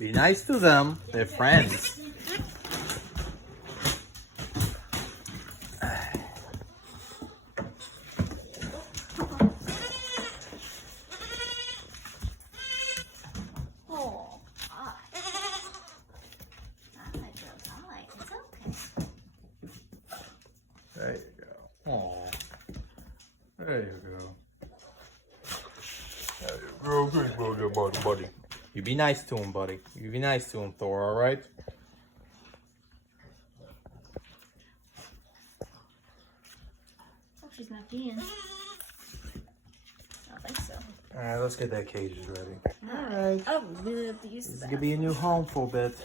Be nice to them. They're friends. Oh, hi. Hi, Joe. Hi. It's okay. There you go. Aw. There you go. There you go. Good boy, good boy, buddy. You be nice to him, buddy. You be nice to him, Thor, alright? Oh, she's not peeing. I don't think so. Alright, let's get that cage ready. Alright. Oh, we have to use This is that. gonna be a new home for a bit.